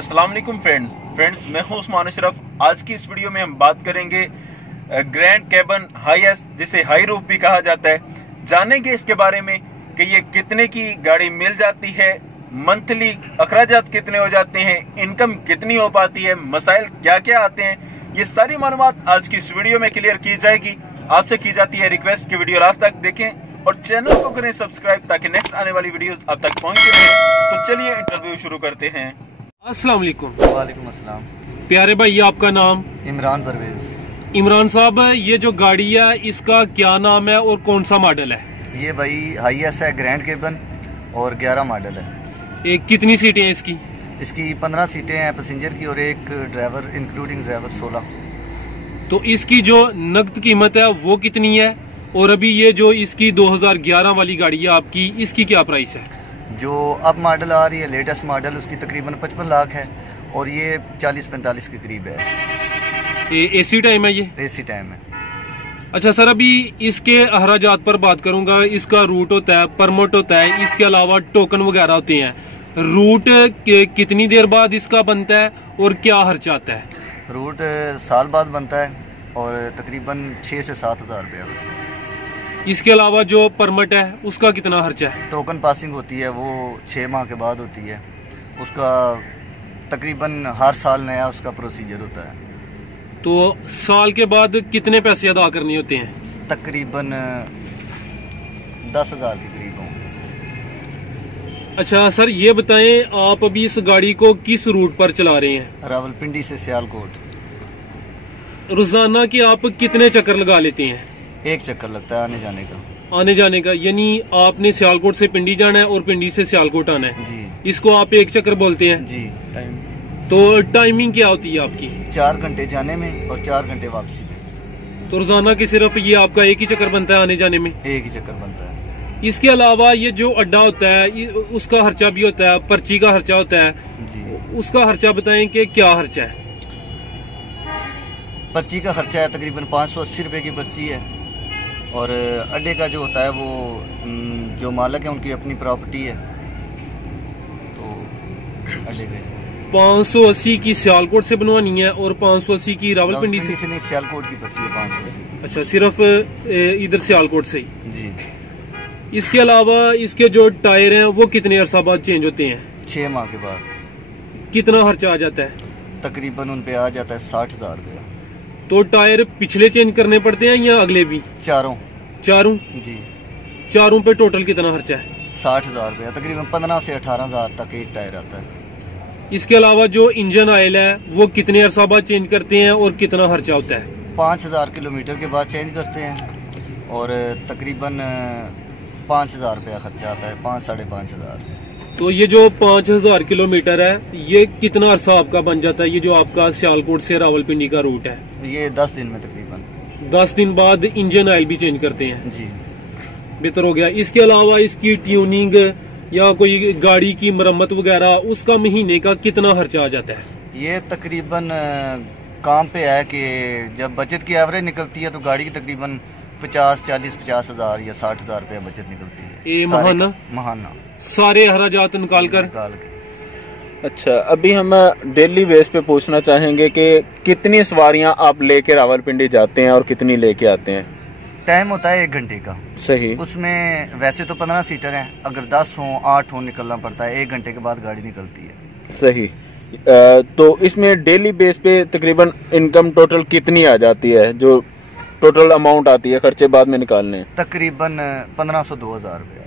अस्सलाम वालेकुम फ्रेंड्स, मैं हूं उस्मान अशरफ। आज की इस वीडियो में हम बात करेंगे ग्रैंड कैबन हाईएस, जिसे हाई रूफ भी कहा जाता है। जानेंगे इसके बारे में कि ये कितने की गाड़ी मिल जाती है, मंथली अखराजात कितने हो जाते हैं, इनकम कितनी हो पाती है, मसाइल क्या क्या आते हैं। ये सारी मालूमात आज की इस वीडियो में क्लियर की जाएगी। आपसे की जाती है रिक्वेस्ट कि वीडियो लास्ट तक देखें और चैनल को करें सब्सक्राइब ताकि नेक्स्ट आने वाली वीडियोस आप तक पहुंचती रहे। तो चलिए इंटरव्यू शुरू करते हैं। अस्सलाम वालेकुम। वालेकुम अस्सलाम। प्यारे भाई, ये आपका नाम? इमरान परवेज। इमरान साहब, ये जो गाड़ी है इसका क्या नाम है और कौन सा मॉडल है? ये भाई हाईएस है, ग्रैंड केबन और 11 मॉडल है। एक कितनी सीटें हैं इसकी? इसकी 15 सीटें हैं पैसेंजर की और एक ड्राइवर इंक्लूडिंग ड्राइवर 16। तो इसकी जो नकद कीमत है वो कितनी है? और अभी ये जो इसकी 2011 वाली गाड़ी है आपकी, इसकी क्या प्राइस है? जो अब मॉडल आ रही है लेटेस्ट मॉडल, उसकी तकरीबन 55 लाख है और ये 40-45 के करीब है। एसी टाइम है? ये एसी टाइम है। अच्छा सर, अभी इसके अखराजात पर बात करूंगा। इसका रूट होता है, परमिट होता है, इसके अलावा टोकन वगैरह होते हैं। रूट कितनी देर बाद इसका बनता है और क्या खर्चा आता है? रूट साल बाद बनता है और तकरीबन 6 से 7 हज़ार रुपया खर्चा है। इसके अलावा जो परमिट है उसका कितना खर्चा है? टोकन पासिंग होती है वो 6 माह के बाद होती है। उसका तकरीबन हर साल नया उसका प्रोसीजर होता है। तो साल के बाद कितने पैसे अदा करने होते हैं? तकरीबन 10,000 के करीब होंगे। अच्छा सर, ये बताएं आप अभी इस गाड़ी को किस रूट पर चला रहे हैं? रावलपिंडी से सियालकोट। रोजाना के आप कितने चक्कर लगा लेते हैं? एक चक्कर लगता है आने जाने का। आने जाने का यानी आपने सियालकोट से पिंडी जाना है और पिंडी से सियालकोट आना है जी। इसको आप एक चक्कर बोलते हैं जी। तो टाइमिंग क्या होती है आपकी? 4 घंटे जाने में और 4 घंटे वापसी में। तो रोजाना की सिर्फ ये आपका एक ही चक्कर बनता है आने जाने में? एक ही चक्कर बनता है। इसके अलावा ये जो अड्डा होता है उसका खर्चा भी होता है, पर्ची का खर्चा होता है जी। उसका खर्चा बताएं कि क्या खर्चा है? पर्ची का खर्चा है तकरीबन 580 रुपये की पर्ची है और अड्डे का जो होता है वो जो मालिक है उनकी अपनी प्रॉपर्टी है, तो अड्डे पे 580 की सियालकोट से बनवानी है और 580 की रावलपिंडी से? नहीं, सियालकोट की पर्ची है 580। अच्छा, सिर्फ इधर सियालकोट से ही? जी। इसके अलावा इसके जो टायर हैं वो कितने अरसा बाद चेंज होते हैं? 6 माह के बाद। कितना खर्चा आ जाता है? तकरीबन उन पे आ जाता है 60,000 रुपया। तो टायर पिछले चेंज करने पड़ते हैं या अगले भी? चारों जी। चारों पे टोटल कितना खर्चा है? 60,000 रुपया। तकरीबन 15 से 18,000 तक एक टायर आता है। इसके अलावा जो इंजन ऑयल है वो कितने अरसा बाद चेंज करते हैं और कितना खर्चा होता है? 5,000 किलोमीटर के बाद चेंज करते हैं और तकरीबन 5,000 रुपया खर्चा आता है, 5-5,500। तो ये जो 5,000 किलोमीटर है ये कितना अरसा आपका बन जाता है? ये जो आपका सियालकोट से रावलपिंडी का रूट है ये 10 दिन में तकरीबन। 10 दिन बाद इंजन ऑयल भी चेंज करते हैं? जी। बेहतर हो गया। इसके अलावा इसकी ट्यूनिंग या कोई गाड़ी की मरम्मत वगैरह उसका महीने का कितना खर्चा आ जाता है? ये तकरीबन काम पे है कि जब बचत की एवरेज निकलती है तो गाड़ी की तकरीबन 50 हज़ार या 60,000 रुपया बचत निकलती है। महाना सारे अखराजात निकाल के। अच्छा, अभी हम डेली बेस पे पूछना चाहेंगे कि कितनी सवारियां आप लेके रावलपिंडी जाते हैं और कितनी लेके आते हैं? टाइम होता है 1 घंटे का। सही। उसमें वैसे तो 15 सीटर हैं, अगर 10 हो 8 हो निकलना पड़ता है। 1 घंटे के बाद गाड़ी निकलती है। सही। तो इसमें डेली बेस पे तकरीबन इनकम टोटल कितनी आ जाती है, जो टोटल अमाउंट आती है खर्चे बाद में निकालने? तकरीबन 1500-2000 रुपया।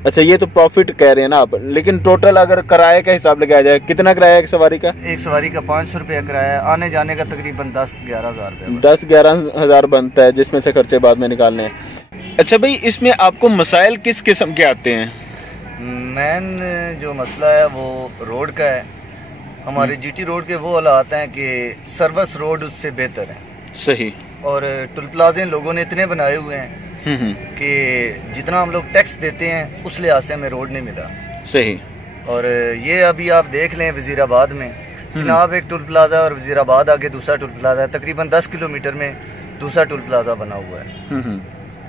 अच्छा, ये तो प्रॉफिट कह रहे हैं ना आप, लेकिन टोटल अगर किराए का हिसाब लगाया जाए कितना किराया एक सवारी का? एक सवारी का 500 रुपया किराया है। आने जाने का तकरीबन 10-11 हज़ार रुपया। 10-11 हज़ार बनता है, जिसमें से खर्चे बाद में निकालने हैं। अच्छा भाई, इसमें आपको मसाइल किस किस्म के आते हैं? मेन जो मसला है वो रोड का है। हमारे जीटी रोड के वो हालात हैं कि सर्विस रोड उससे बेहतर है। सही। और टोल प्लाजे लोगों ने इतने बनाए हुए हैं कि जितना हम लोग टैक्स देते हैं उस लिहाज से हमें रोड नहीं मिला। सही। और ये अभी आप देख लें वजीराबाद में जनाब एक टोल प्लाजा और वजीराबाद आगे दूसरा टोल प्लाजा है। तकरीबन 10 किलोमीटर में दूसरा टोल प्लाजा बना हुआ है।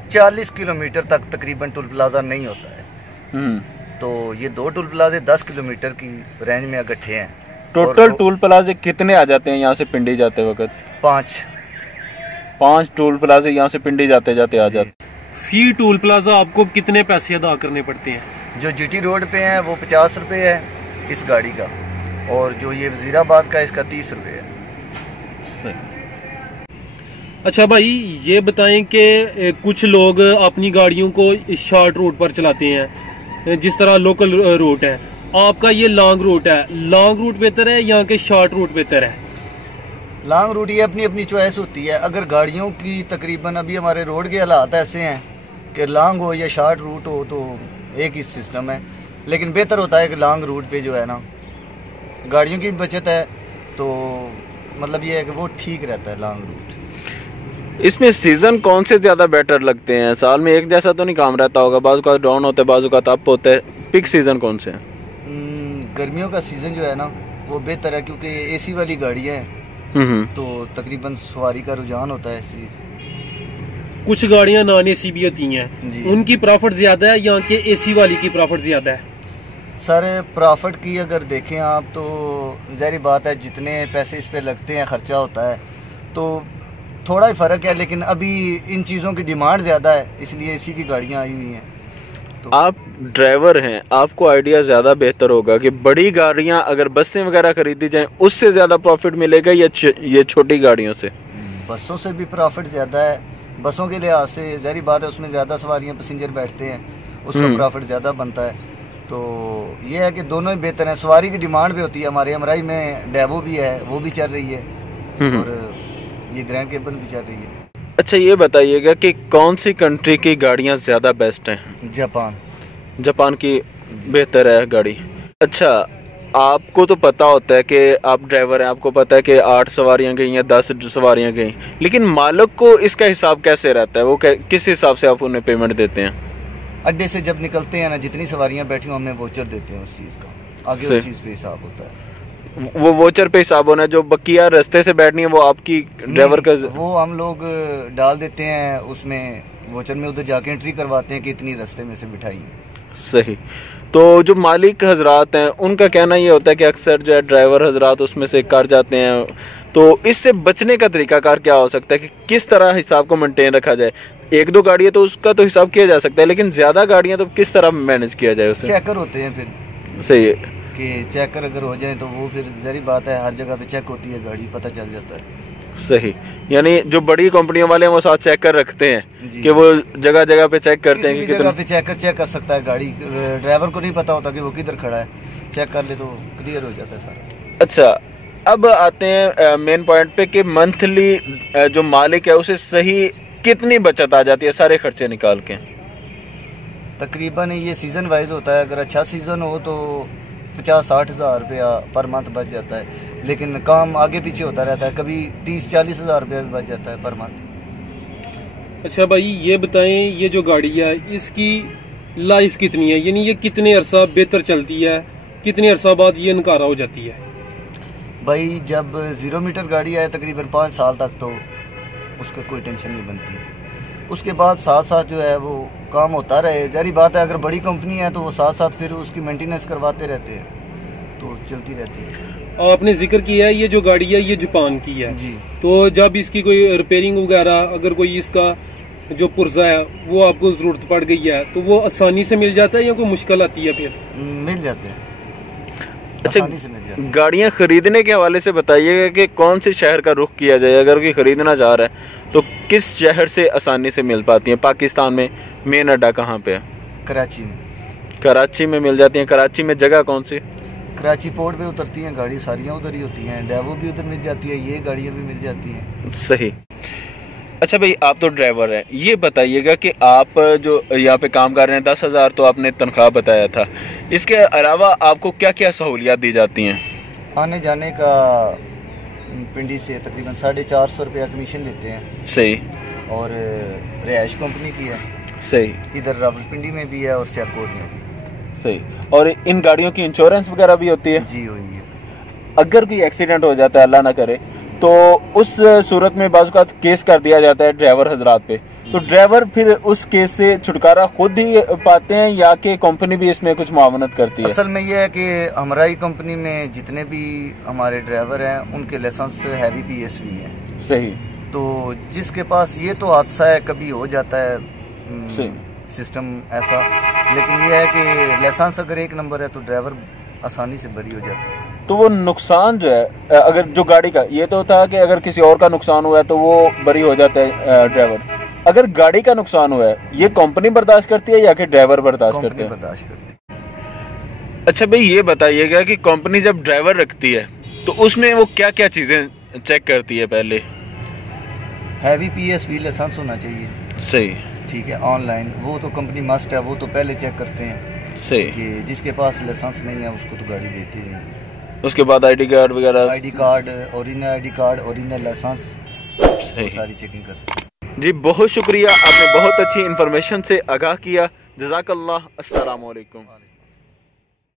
40 किलोमीटर तक तकरीबन टोल प्लाजा नहीं होता है। तो ये 2 टोल प्लाजे 10 किलोमीटर की रेंज में इकट्ठे हैं टोटल टोल प्लाजे कितने आ जाते हैं यहाँ से पिंडी जाते वक्त? 5 टोल प्लाजे यहाँ से पिंडी जाते जाते आ जाते। फी टोल प्लाजा आपको कितने पैसे अदा करने पड़ते हैं? जो जीटी रोड पे है वो 50 रुपये है इस गाड़ी का, और जो ये वजीराबाद का इसका 30 रुपये है। अच्छा भाई, ये बताएं कि कुछ लोग अपनी गाड़ियों को शॉर्ट रूट पर चलाते हैं, जिस तरह लोकल रूट है, आपका ये लॉन्ग रूट है, लॉन्ग रूट बेहतर है या कि शॉर्ट रूट बेहतर है? लॉन्ग रूट ये अपनी अपनी चॉइस होती है। अगर गाड़ियों की तकरीबन अभी हमारे रोड के हालात ऐसे हैं कि लॉन्ग हो या शॉर्ट रूट हो तो एक ही सिस्टम है, लेकिन बेहतर होता है कि लॉन्ग रूट पे जो है ना गाड़ियों की बचत है, तो मतलब ये है कि वो ठीक रहता है लॉन्ग रूट। इसमें सीजन कौन से ज्यादा बेटर लगते हैं? साल में एक जैसा तो नहीं काम रहता होगा, बाजू का डाउन होता है, बाजू का अप होता है। पिक सीजन कौन से हैं? गर्मियों का सीजन जो है ना वो बेहतर है, क्योंकि एसी वाली गाड़ियाँ हैं तो तकरीबन सवारी का रुझान होता है एसी। कुछ गाड़ियां नॉन एसी भी होती हैं, उनकी प्रॉफिट ज्यादा है या कि एसी वाली की प्रॉफिट ज्यादा है? सर प्रॉफिट की अगर देखें आप तो ज़ाहिर बात है जितने पैसे इस पे लगते हैं, खर्चा होता है, तो थोड़ा ही फ़र्क है, लेकिन अभी इन चीज़ों की डिमांड ज़्यादा है, इसलिए एसी की गाड़ियाँ आई हुई हैं। तो आप ड्राइवर हैं, आपको आइडिया ज़्यादा बेहतर होगा कि बड़ी गाड़ियाँ अगर बसें वगैरह खरीदी जाएं उससे ज़्यादा प्रॉफिट मिलेगा या ये छोटी गाड़ियों से? बसों से भी प्रॉफिट ज़्यादा है। बसों के लिहाज से ज़ाहिर बात है उसमें ज़्यादा सवारियाँ पैसेंजर बैठते हैं, उसका प्रॉफिट ज़्यादा बनता है। तो ये है कि दोनों ही बेहतर हैं। सवारी की डिमांड भी होती है, हमारे हमराई में डेवो भी है, वो भी चल रही है, और ये ग्रैंड केबल भी चल रही है। अच्छा ये बताइएगा कि कौन सी कंट्री की गाड़ियाँ ज़्यादा बेस्ट हैं? जापान की बेहतर है गाड़ी। अच्छा, आपको तो पता होता है कि आप ड्राइवर हैं, आपको पता है कि 8 सवारियाँ गई या 10 सवारियाँ गई, लेकिन मालिक को इसका हिसाब कैसे रहता है? वो किस हिसाब से आप उन्हें पेमेंट देते हैं? अड्डे से जब निकलते हैं ना, जितनी सवारियाँ बैठी हो हमें वोचर देते हैं उस चीज़ का, आगे उस चीज़ पे हिसाब होता है। वो वोचर पे हिसाब होना, जो बकिया रास्ते से बैठनी है वो आपकी ड्राइवर का? वो हम लोग डाल देते हैं उसमें वोचर में, उधर जाके एंट्री करवाते हैं कि इतनी रास्ते में से बिठाई है। सही। तो जो मालिक हजरात हैं उनका कहना ये होता है कि अक्सर जो है ड्राइवर हजरात उसमें से कर जाते हैं, तो इससे बचने का तरीकाकार क्या हो सकता है कि किस तरह हिसाब को मेंटेन रखा जाए? 1-2 गाड़ी है तो उसका तो हिसाब किया जा सकता है, लेकिन ज़्यादा गाड़ियाँ तो किस तरह मैनेज किया जाए उसे? चेकर होते हैं फिर। सही है कि चेकर अगर हो जाए तो वो फिर ज़ाहिर बात है हर जगह पे चेक होती है गाड़ी, पता चल जाता है। सही, यानी जो बड़ी कंपनियों वाले हैं वो साथ चेकर रखते हैं कि वो जगह जगह पे चेक करते हैं कि कितना पे चेक कर सकता है गाड़ी, ड्राइवर को नहीं पता होता कि वो किधर खड़ा है, चेक कर ले तो क्लियर हो जाता है सारा। अच्छा, अब आते हैं मेन पॉइंट पे कि मंथली जो मालिक है उसे सही कितनी बचत आ जाती है सारे खर्चे निकाल के? तकरीबन ये सीज़न वाइज होता है, अगर अच्छा सीज़न हो तो 50-60 हज़ार रुपया पर मंथ बच जाता है, लेकिन काम आगे पीछे होता रहता है, कभी 30-40 हज़ार रुपया भी बच जाता है पर मंथ। अच्छा भाई, ये बताएं ये जो गाड़ी है इसकी लाइफ कितनी है, यानी ये कितने अरसा बेहतर चलती है, कितने अरसा बाद ये नकारा हो जाती है? भाई जब 0 मीटर गाड़ी आए तकरीबन 5 साल तक तो उसका कोई टेंशन नहीं बनती, उसके बाद साथ साथ जो है वो काम होता रहे। ज़ाहिर बात है अगर बड़ी कंपनी है तो वो साथ साथ फिर उसकी मेंटेनेंस करवाते रहते हैं, तो चलती रहती है। आपने जिक्र किया है ये जो गाड़ी है ये जापान की है जी, तो जब इसकी कोई रिपेयरिंग वगैरह, अगर कोई इसका जो पुर्जा है वो आपको जरूरत पड़ गई है तो वो आसानी से मिल जाता है या कोई मुश्किल आती है? फिर मिल जाते हैं। अच्छा, गाड़ियाँ खरीदने के हवाले से बताइएगा कि कौन से शहर का रुख किया जाए? अगर कोई खरीदना चाह रहा है तो किस शहर से आसानी से मिल पाती हैं? पाकिस्तान में मेन अड्डा कहाँ पे है? कराची में। कराची में मिल जाती हैं। कराची में जगह कौन सी? कराची पोर्ट पे उतरती हैं गाड़ी, सारियाँ उधर ही होती हैं, डेवो भी उधर मिल जाती है, ये गाड़ियाँ भी मिल जाती हैं। सही। अच्छा भाई, आप तो ड्राइवर हैं, ये बताइएगा कि आप जो यहाँ पे काम कर रहे हैं 10,000 तो आपने तनख्वाह बताया था, इसके अलावा आपको क्या क्या सहूलियात दी जाती हैं? आने जाने का पिंडी से तकरीबन 450 रुपया कमीशन देते हैं। सही। और रिहाइश कंपनी की है। सही। इधर रावलपिंडी में भी है और सियालकोट में भी। सही। और इन गाड़ियों की इंश्योरेंस वगैरह भी होती है? जी हुई है। अगर कोई एक्सीडेंट हो जाता है, अल्लाह ना करे, तो उस सूरत में बाज़ औक़ात केस कर दिया जाता है ड्राइवर हजरात पे, तो ड्राइवर फिर उस केस से छुटकारा खुद ही पाते हैं या कि कंपनी भी इसमें कुछ मावनत करती है? असल में यह है कि हमारा ही कंपनी में जितने भी हमारे ड्राइवर हैं उनके लाइसेंस हैवी PSV हैं। सही। तो जिसके पास ये तो हादसा है, कभी हो जाता है सिस्टम ऐसा, लेकिन यह है कि लाइसेंस अगर 1 नंबर है तो ड्राइवर आसानी से बरी हो जाता है। तो वो नुकसान जो है अगर जो गाड़ी का, ये तो था कि अगर किसी और का नुकसान हुआ है तो वो बरी हो जाता है ड्राइवर, अगर गाड़ी का नुकसान हुआ है ये कंपनी बर्दाश्त करती है या कि ड्राइवर बर्दाश्त करते हैं? बर्दाश्त करती है। अच्छा भाई ये बताइएगा कि कंपनी जब ड्राइवर रखती है तो उसमें वो क्या क्या चीजें चेक करती है? पहले हैवी PSV लाइसेंस होना चाहिए। सही। ठीक है, ऑनलाइन वो तो कंपनी मस्ट है, वो तो पहले चेक करते हैं। सही। कि जिसके पास लाइसेंस नहीं है उसको तो गाड़ी देते ही नहीं। उसके बाद ID कार्ड वगैरह, ID card, original ID card, original licence, सारी चेकिंग करते हैं। जी बहुत शुक्रिया, आपने बहुत अच्छी इन्फॉर्मेशन से आगाह किया। जज़ाकल्लाह। अस्सलाम वालेकुम।